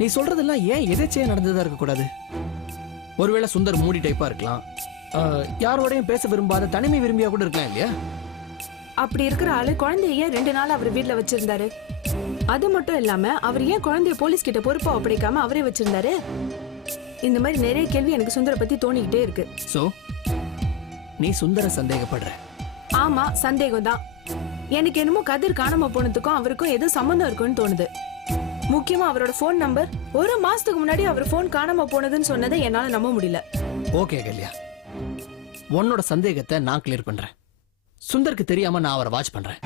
நீ சொல்றதெல்லாம் ஏன் எதேச்சையா நடந்ததா இருக்கக்கூடாது? ஒருவேளை சுந்தர் மூடி டைப்பா இருக்கலாம். யாரோடையும் பேச விரும்பாத தனிமை விரும்பியா கூட இருக்கலாம் இல்லையா? அப்படி இருக்கிற ஆளு குழந்தைய ரெண்டு நாள் அவர் வீட்ல வச்சிருந்தாரு? அது மட்டும் இல்லாம அவர் ஏன் குழந்தைய போலீஸ் கிட்ட பொறுப்பா ஒப்படைக்காம அவரே வச்சிருந்தாரு? இந்த மாதிரி நிறைய கேள்வி எனக்கு சுந்தர பத்தி தோணிக்கிட்டே இருக்கு. சோ நீ சுந்தர சந்தேகப்படுற? ஆமா சந்தேகம் தான் எனக்கு என்னமோ கதிர் காணாம போனதுக்கும் அவருக்கும் ஏதோ சம்மந்தம் இருக்குன்னு தோணுது. முக்கியமா அவரோட ஃபோன் நம்பர் ஒரு மாசத்துக்கு முன்னாடி அவர் ஃபோன் காணாம போனதுன்னு சொன்னதை என்னால நம்ப முடியல. ஓகே கல்யா. உன்னோட சந்தேகத்தை நான் கிளியர் பண்றேன். சுந்தருக்கு தெரியாம நான் அவரை வாட்ச் பண்றேன்.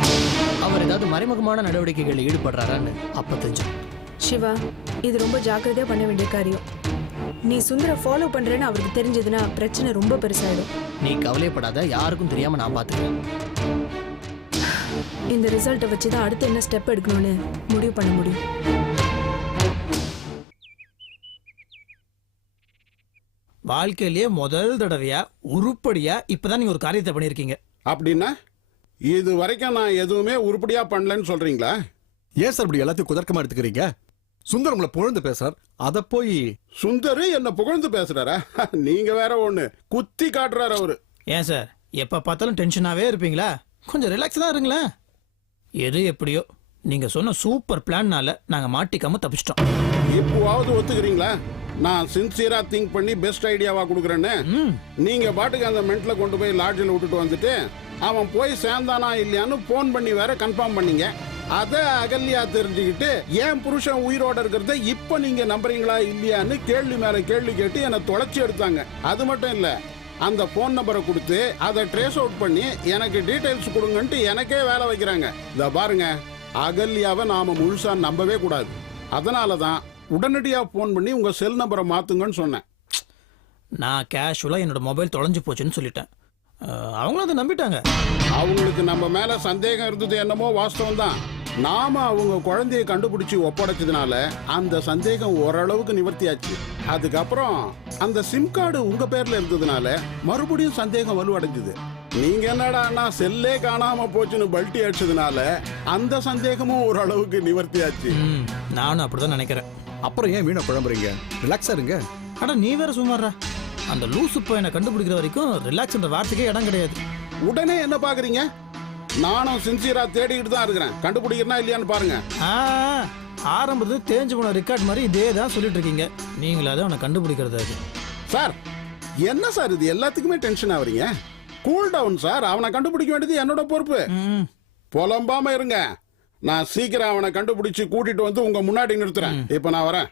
அவர் ஏதாவது மறைமுகமான நடவடிக்கைகளில் ஈடுபடுறாரான்னு அப்ப தெரிஞ்சும். சிவா இது ரொம்ப ஜாக்கிரதையா பண்ண வேண்டிய காரியம். நீ சுந்தர ஃபாலோ பண்றேன்னு அவருக்கு தெரிஞ்சதுன்னா பிரச்சனை ரொம்ப பெருசாயிடும். நீ கவலைப்படாத யாருக்கும் தெரியாம நான் பாத்துக்கிறேன் இந்த ரிசல்ட்டை வச்சு தான் அடுத்து என்ன ஸ்டெப் எடுக்கணும்னு முடிவு பண்ண முடியும். வாழ்க்கையிலேயே முதல் தடவையா உருப்படியா இப்பதான் நீங்க ஒரு காரியத்தை பண்ணிருக்கீங்க அப்படின்னா இது வரைக்கும் நான் எதுவுமே உருப்படியா பண்ணலன்னு சொல்றீங்களா? ஏன் சார் இப்படி எல்லாத்தையும் குதர்க்கமா எடுத்துக்கிறீங்க? சுந்தர் உங்களை புகழ்ந்து பேசுறார். அத போய் சுந்தரு என்ன புகழ்ந்து பேசுறாரா? நீங்க வேற ஒண்ணு. குத்தி காட்டுறாரு அவரு. ஏன் சார்? எப்ப பார்த்தாலும் டென்ஷனாவே இருப்பீங்களா? கொஞ்சம் ரிலாக்ஸ் தான் இருங்களேன். எது எப்படியோ நீங்க சொன்ன சூப்பர் பிளான்னால நாங்க மாட்டிக்காம தப்பிச்சிட்டோம். இப்போவாவது ஒத்துக்கிறீங்களா? நான் சின்சியரா திங்க் பண்ணி பெஸ்ட் ஐடியாவா கொடுக்குறேன்னு. நீங்க பாட்டுக்கு அந்த மென்ட்ல கொண்டு போய் லாட்ஜில் விட்டுட்டு வந்துட்டு அவன் போய் சேர்ந்தானா இல்லையான்னு ஃபோன் பண்ணி வேற கன்ஃபார்ம் பண்ணீங்க. அத அகல்யா தெரிஞ்சுக்கிட்டு என் புருஷன் உயிரோட இருக்கிறத இப்ப நீங்க நம்புறீங்களா இல்லையான்னு கேள்வி மேல கேள்வி கேட்டு என்னை தொலைச்சி எடுத்தாங்க. அது மட்டும் இல்ல அந்த ஃபோன் நம்பரை கொடுத்து அதை ட்ரேஸ் அவுட் பண்ணி எனக்கு டீடைல்ஸ் கொடுங்கன்ட்டு எனக்கே வேலை வைக்கிறாங்க. இத பாருங்க அகல்யாவை நாம முழுசா நம்பவே கூடாது. அதனால தான் உடனடியா ஃபோன் பண்ணி உங்க செல் நம்பரை மாத்துங்கன்னு சொன்னேன். நான் கேஷுவலா என்னோட மொபைல் தொலைஞ்சு போச்சுன்னு சொல்லிட்டேன். அஹ், அவங்களும் அதை நம்பிட்டாங்க. அவங்களுக்கு நம்ம மேல சந்தேகம் இருந்தது என்னமோ வாஸ்தவம் தான். நாம அவங்க குழந்தையை கண்டுபிடிச்சு ஒப்படைச்சதுனால அந்த சந்தேகம் ஓரளவுக்கு நிவர்த்தியாச்சு. அதுக்கப்புறம் அந்த சிம் கார்டு உங்க பேர்ல இருந்ததுனால மறுபடியும் சந்தேகம் வலுவடைஞ்சது. நீங்க என்னடா அண்ணா செல்லே காணாம போச்சுன்னு பல்ட்டி அடிச்சதுனால அந்த சந்தேகமும் ஓரளவுக்கு நிவர்த்தியாச்சு. ம் நானும் அப்படிதான் நினைக்கிறேன். அப்புறம் ஏன் வீணா குழம்புறீங்க ரிலாக்ஸா இருங்க. அட நீ வேற சும்மாறா அந்த லூசு பையனை கண்டுபிடிக்கிற வரைக்கும் ரிலாக்ஸ்ன்ற வார்த்தைக்கே இடம் கிடையாது. உடனே என்ன பாக்குறீங்க? நானும் சின்சியரா தேடிக்கிட்டு தான் இருக்கிறேன். கண்டுபிடிக்கிறனா இல்லையான்னு பாருங்க. ஆ ஆரம்பத்துல தேஞ்சு போன ரெக்கார்ட் மாதிரி இதே தான் சொல்லிட்டு இருக்கீங்க. நீங்களாவது அவனை கண்டுபிடிக்கிறது அது. சார் என்ன சார் இது? எல்லாத்துக்குமே டென்ஷன் ஆவறீங்க கூல் டவுன் சார். அவனை கண்டுபிடிக்க வேண்டியது என்னோட பொறுப்பு. ம். புலம்பாம இருங்க. நான் சீக்கிரம் அவனை கண்டுபிடிச்சு கூட்டிட்டு வந்து உங்க முன்னாடி நிறுத்துறேன். இப்ப நான் வரேன்.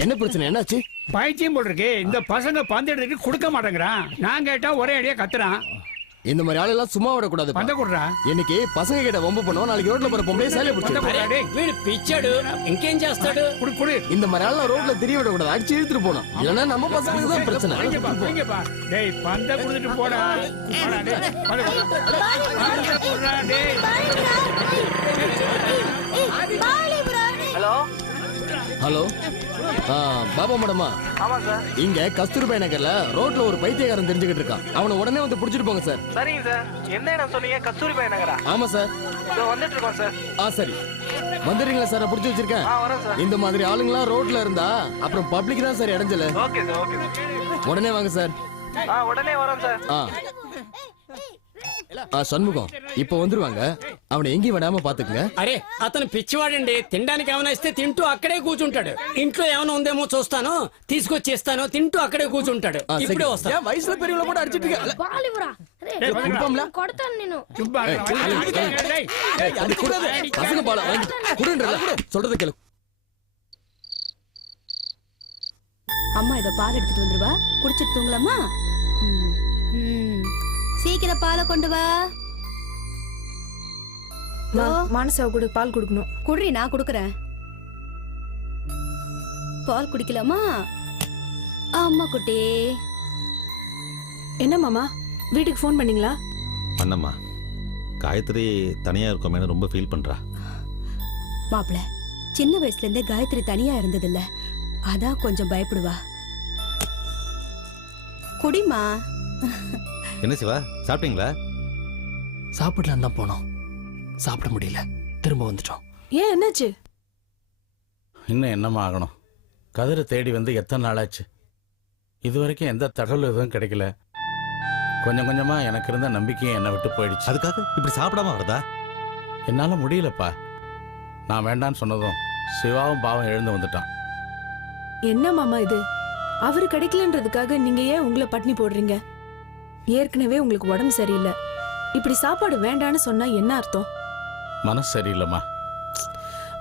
என்ன பிரச்சனை என்னாச்சு பைத்தியம் போல் இருக்கு இந்த பசங்க பந்து எடுத்துட்டு கொடுக்க மாட்டேங்கிறான் நான் கேட்டா ஒரே அடியா கத்துறான் இந்த மாதிரி ஆளெல்லாம் சும்மா விடக்கூடாது பந்த கொடுறா இன்னைக்கு பசங்க கிட்ட வம்பு பண்ணுவோம் நாளைக்கு ரோட்ல போற பொம்பளை சேலை பந்த பிடிச்சி கொடுறா டேய் వీడు పిచ్చాడు ఇంకేం చేస్తాడు குடு குடு இந்த மாதிரி ஆளெல்லாம் ரோட்ல தெரிய விடக்கூடாது அடிச்சு இழுத்துட்டு போனோம் இல்லைன்னா நம்ம பசங்களுக்கு தான் பிரச்சனை வைங்கப்பா வைங்கப்பா டேய் பந்த கொடுத்துட்டு போடா போடா டேய் பந்த கொடுடா. பந்த கொடுடா டேய் ஹலோ? பாபா மேடமா? இங்க கஸ்தூர்பா நகர்ல ரோட்ல ஒரு பைத்தியக்காரன் தெரிஞ்சுக்கிட்டு இருக்கான். அவனை உடனே வந்து புடிச்சிட்டு போங்க சார். சரிங்க சார். என்ன இடம் சொன்னீங்க? கஸ்தூரிபாய் நகரா? ஆமா சார். வந்துட்டு இருக்கோம் சார். ஆ சரி. வந்துடுறீங்களா சார்? புடிச்சு வச்சிருக்கேன். இந்த மாதிரி ஆளுங்களாம் ரோட்ல இருந்தா அப்புறம் பப்ளிக் தான் சார் இடைஞ்சல. உடனே வாங்க சார். ஆ உடனே வரேன் சார். ஆ. సన్ముఖం. ఇప్ప వందరువాంగ. అవును ఎంగి వడామ పాతకుంగ? అరే అతను పిచ్చివాడండి. తినడానికి ఏమైనా ఇస్తే తింటూ అక్కడే కూర్చుంటాడు. ఇంట్లో ఏమైనా ఉందేమో చూస్తాను. తీసుకొచ్చి ఇస్తాను. తింటూ అక్కడే కూర్చుంటాడు. ఇప్పుడే వస్తా వయసులో పెరుగులో కూడా అర్జెంట్ అమ్మా ఇదో పాలెడుతుంది వా కుడిచి తుంగలమ్మా சீக்கிரம் பாலை கொண்டு வா. மா மானசாவை கூட பால் கொடுக்கணும். குடுறி நான் குடுக்கறேன். பால் குடிக்கலாமா? அம்மா குட்டி. என்ன மாமா? வீட்டுக்கு ஃபோன் பண்ணீங்களா? பண்ணம்மா காயத்ரி தனியாக இருக்கோமேனு ரொம்ப ஃபீல் பண்ணுறா மாப்பிள சின்ன வயசுல இருந்தே காயத்ரி தனியா இருந்ததில்ல. அதான் கொஞ்சம் பயப்படுவா. குடிமா என்ன சிவா சாப்பிட்டீங்களா? சாப்பிடலாம் தான் போனோம். சாப்பிட முடியல. திரும்ப வந்துட்டோம். ஏன் என்னாச்சு? இன்னும் என்னம்மா ஆகணும்? கதிரை தேடி வந்து எத்தனை நாளாச்சு? இது வரைக்கும் எந்த தகவல் எதுவும் கிடைக்கல. கொஞ்சம் கொஞ்சமா எனக்கு இருந்த நம்பிக்கையும் என்னை விட்டு போயிடுச்சு. அதுக்காக இப்படி சாப்பிடாம வருதா என்னால முடியலப்பா. நான் வேண்டான்னு சொன்னதும் சிவாவும் பாவம் எழுந்து வந்துட்டான். என்ன மாமா இது? அவரு கிடைக்கலன்றதுக்காக நீங்க ஏன் உங்களை பட்னி போடுறீங்க? ஏற்கனவே உங்களுக்கு உடம்பு சரியில்லை. இப்படி சாப்பாடு வேண்டான்னு சொன்னா என்ன அர்த்தம்? மனசு சரியில்லைம்மா.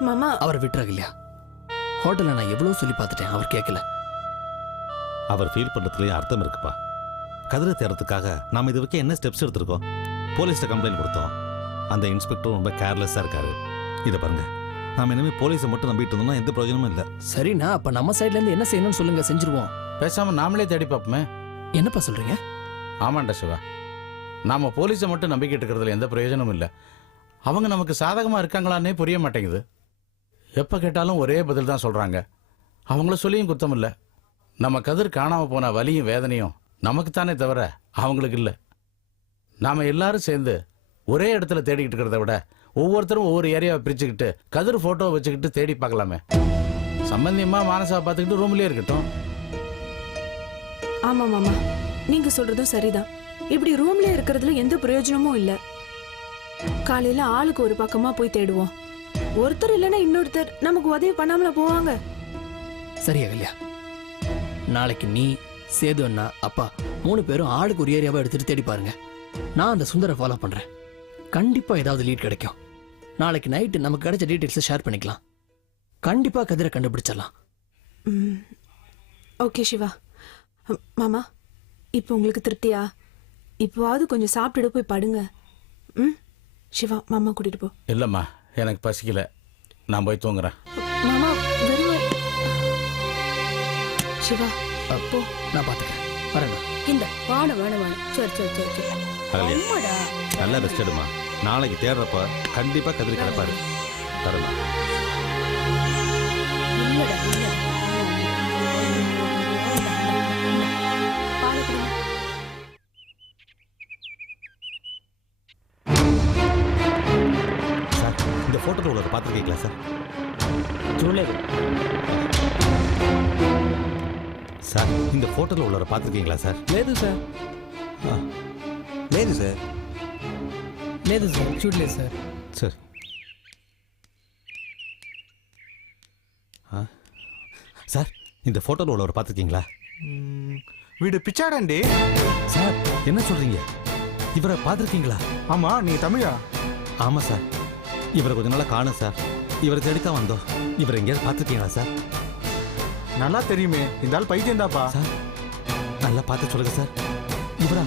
மாமா. அவர் விட்டுறாங்க இல்லையா? ஹோட்டல்ல நான் எவ்வளவு சொல்லி பார்த்துட்டேன் அவர் கேட்கல. அவர் ஃபீல் பண்ணுறதுலேயும் அர்த்தம் இருக்குப்பா. கதிரை தேடுறதுக்காக நாம் இது வரைக்கும் என்ன ஸ்டெப்ஸ் எடுத்திருக்கோம்? போலீஸ்ட்ட கம்ப்ளைண்ட் கொடுத்தோம். அந்த இன்ஸ்பெக்டரும் ரொம்ப கேர்லெஸ்ஸாக இருக்காரு. இதை பாருங்க. நாம் இனிமேல் போலீஸை மட்டும் நம்பிட்டு இருந்தோம்னா எந்த பிரயோஜனமும் இல்லை. சரிண்ணா அப்ப நம்ம சைடுல இருந்து என்ன செய்யணும்னு சொல்லுங்க செஞ்சிருவோம். பேசாம நாமளே தேடி பார்ப்போமே. என்னப்பா சொல்றீங்க? ஆமாண்டா சிவா. நாம போலீஸை மட்டும் நம்பிக்கிட்டு இருக்கிறதுல எந்த பிரயோஜனமும் இல்லை. அவங்க நமக்கு சாதகமா இருக்காங்களான்னே புரிய மாட்டேங்குது. எப்ப கேட்டாலும் ஒரே பதில் தான் சொல்றாங்க. அவங்கள சொல்லியும் குத்தம் இல்லை. நம்ம கதிர் காணாம போன வலியும் வேதனையும் நமக்குத்தானே தவிர அவங்களுக்கு இல்லை. நாம எல்லாரும் சேர்ந்து ஒரே இடத்துல தேடிக்கிட்டு இருக்கிறத விட ஒவ்வொருத்தரும் ஒவ்வொரு ஏரியாவை பிரிச்சுக்கிட்டு கதிர் போட்டோவை வச்சுக்கிட்டு தேடி பார்க்கலாமே. சம்பந்தியமா மானசாவை பார்த்துக்கிட்டு ரூம்லயே இருக்கட்டும். ஆமா மாமா. நீங்க சொல்றதும் சரிதான். இப்படி ரூம்ல இருக்கிறதுல எந்த பிரயோஜனமும் இல்ல. காலையில ஆளுக்கு ஒரு பக்கமா போய் தேடுவோம். ஒருத்தர் இல்லைன்னா இன்னொருத்தர் நமக்கு உதவி பண்ணாமல போவாங்க. சரியா இல்லையா நாளைக்கு நீ சேது அண்ணா அப்பா மூணு பேரும் ஆளுக்கு ஒரு ஏரியாவை எடுத்துட்டு தேடி பாருங்க. நான் அந்த சுந்தரை ஃபாலோ பண்றேன். கண்டிப்பா ஏதாவது லீட் கிடைக்கும். நாளைக்கு நைட்டு நமக்கு கிடைச்ச டீட்டெயில்ஸை ஷேர் பண்ணிக்கலாம். கண்டிப்பா கதிரை கண்டுபிடிச்சிடலாம். ஓகே சிவா. மாமா. இப்போ உங்களுக்கு திருப்தியா? இப்போவாவது கொஞ்சம் சாப்பிட்டுட்டு போய் படுங்க. ம்? சிவா மாமா கூட்டிட்டு போ. இல்லைம்மா எனக்கு பசிக்கல. நான் போய் தூங்குறேன். மாமா வெறும் சிவா அப்போ நான் பாத்துக்கிறேன். வரேண்ணா இந்த வாண வாண வாண சரி சரி சரி சரி. அகல்யா அம்மாடா. நல்லா ரெஸ்ட் எடுமா நாளைக்கு தேடுறப்ப கண்டிப்பாக கதிரி கிடப்பாரு. தரலாம் இல்லடா இல்ல இந்த ஃபோட்டோவில் உள்ளவரை பார்த்துருக்கீங்களா சார் లేదు సార్ లేదు సార్ లేదు సార్ చూడలేదు సార్ சரி ஆ சார் இந்த ஃபோட்டோவில் உள்ளவரை பார்த்துருக்கீங்களா వీడు పిచ్చాడండి சார் என்ன சொல்கிறீங்க இவரை பார்த்துருக்கீங்களா ஆமா நீ தமிழா ஆமாம் சார் இவரை கொஞ்ச நாளாக காணும் சார் இவரை தேடித்தான் வந்தோம் இவரை எங்கேயாவது பார்த்துருக்கீங்களா சார் நல்லா தெரியுமே இந்த ஆள் பைத்தியம் தாப்பா சார் நல்லா பார்த்து சொல்லுங்கள் சார். இவரா?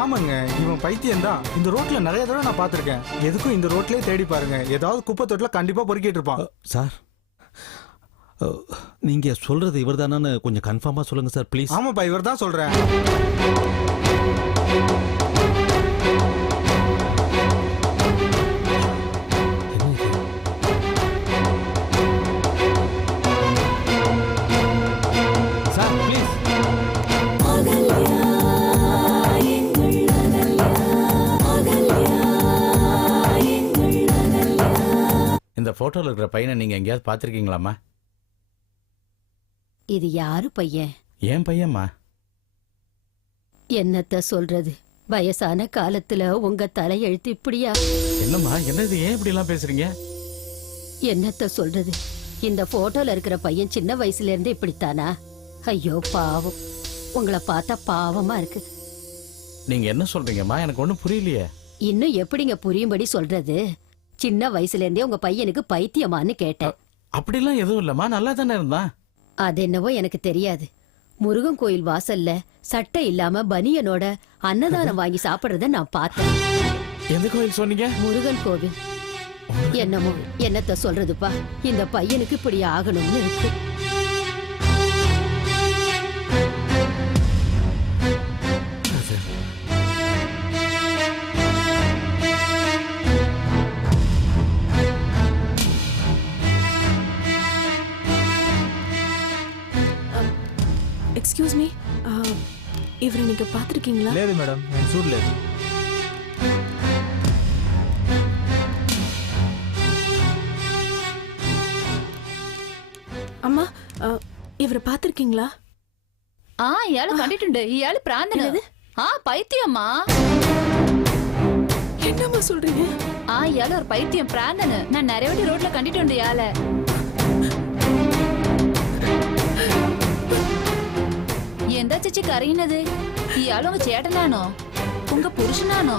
ஆமாங்க இவன் பைத்தியம் தான் இந்த ரோட்ல நிறைய தடவை நான் பார்த்திருக்கேன். எதுக்கும் இந்த ரோட்லயே தேடி பாருங்க. ஏதாவது குப்பை தொட்டில கண்டிப்பா பொறுக்கிட்டு இருப்பான். சார். நீங்கள் சொல்கிறது இவர் தானு கொஞ்சம் கன்ஃபார்மாக சொல்லுங்கள் சார் ப்ளீஸ் ஆமாப்பா இவர் தான் சொல்றேன். இந்த போட்டோல இருக்கிற பையனை நீங்க எங்கேயாவது பார்த்திருக்கீங்களாம்மா? இது யாரு பையன்? ஏன் பையன்மா என்னத்த சொல்றது? வயசான காலத்துல உங்க தலையெழுத்து இப்படியா? என்னம்மா என்னது ஏன் இப்படி எல்லாம் பேசுறீங்க? என்னத்த சொல்றது? இந்த போட்டோல இருக்கிற பையன் சின்ன வயசுல இருந்து இப்படித்தானா? ஐயோ பாவம். உங்களை பார்த்தா பாவமா இருக்கு. நீங்க என்ன சொல்றீங்கம்மா? எனக்கு ஒண்ணும் புரியலையே. இன்னும் எப்படிங்க புரியும்படி சொல்றது? சின்ன வயசுல இருந்தே உங்க பையனுக்கு பைத்தியமான்னு கேட்டேன். அப்படிலாம் எதுவும் இல்லம்மா நல்லா தானே இருந்தான்? அது என்னவோ எனக்கு தெரியாது. முருகன் கோயில் வாசல்ல சட்டை இல்லாம பனியனோட அன்னதானம் வாங்கி சாப்பிடுறத நான் பார்த்தேன். எந்த கோயில் சொன்னீங்க? முருகன் கோவில். என்னமோ என்னத்த சொல்றதுப்பா இந்த பையனுக்கு இப்படி ஆகணும்னு இருக்கு. இவரை நீங்க பாத்திருக்கீங்களா లేదు మేడం నేను చూడలేదు அம்மா uh, இவரை பாத்திருக்கீங்களா ఆ ఇయాల కండిటుండే ఇయాల ప్రాంతన ఆ పైత్యమ్మా என்னம்மா சொல்றீங்க ఆ ఇయాల ஒரு பைத்தியம் பிராந்தனு நான் நிறைய வாட்டி ரோட்ல கண்டிட்டு இயால ఎంత చిచ్చి ఇవాళ ఒక చేటనానో ఇంక పురుషునానో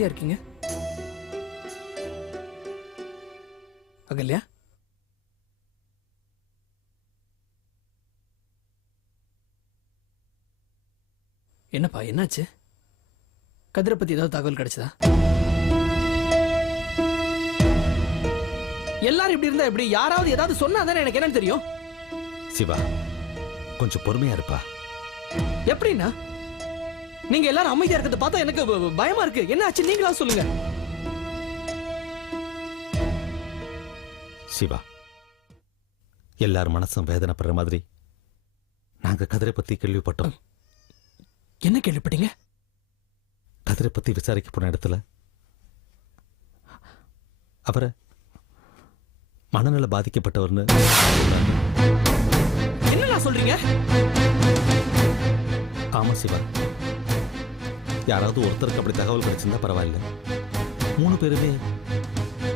மாதிரியா இருக்கீங்க? அகல்யா? என்னப்பா என்னாச்சு? கதிரை பத்தி ஏதாவது தகவல் கிடைச்சதா? எல்லாரும் இப்படி இருந்தா எப்படி? யாராவது ஏதாவது சொன்னா தானே எனக்கு என்னன்னு தெரியும்? சிவா கொஞ்சம் பொறுமையா இருப்பா. எப்படின்னா? நீங்க எல்லாரும் அமைதியா இருக்கிறத பார்த்தா எனக்கு பயமா இருக்கு. என்ன ஆச்சு? நீங்களா சொல்லுங்க. சிவா எல்லார் மனசும் வேதனைப்படுற மாதிரி நாங்க கதிரை பத்தி கேள்விப்பட்டோம். என்ன கேள்விப்பட்டீங்க? கதிரை பத்தி விசாரிக்க போன இடத்துல அவரை மனநல பாதிக்கப்பட்டவர்னு என்னடா சொல்றீங்க? ஆமா சிவா யாராவது ஒருத்தருக்கு அப்படி தகவல் கிடைச்சிருந்தா பரவாயில்ல. மூணு பேருமே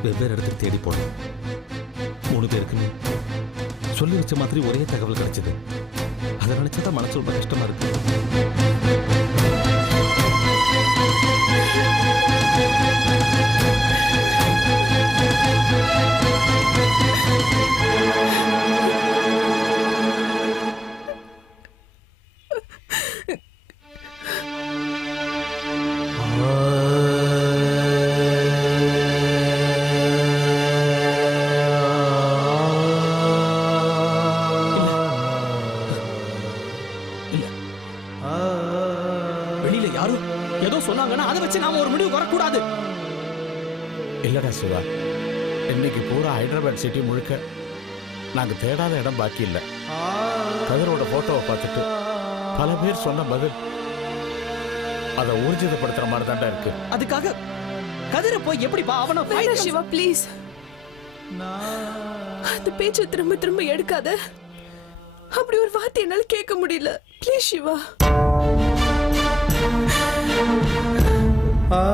வெவ்வேறு இடத்துக்கு தேடி போனோம். மூணு பேருக்குமே சொல்லி வச்ச மாதிரி ஒரே தகவல் கிடைச்சது. அதை நினைச்சாதான் மனசு ரொம்ப கஷ்டமா இருக்கு. இல்லடா சிவா. இன்னைக்கு பூரா ஹைதராபாத் சிட்டி முழுக்க நாங்க தேடாத இடம் பாக்கி இல்லை. கதிரோட போட்டோவை பார்த்துட்டு பல பேர் சொன்ன பதில் அதை ஊர்ஜிதப்படுத்துற மாதிரி தான்டா இருக்கு. அதுக்காக கதிரை போய் எப்படிப்பா அவனை வேணாம் சிவா ப்ளீஸ் அந்த பேச்சை திரும்ப திரும்ப எடுக்காத. அப்படி ஒரு வார்த்தை என்னால கேட்க முடியல. ப்ளீஸ் சிவா. ஆ.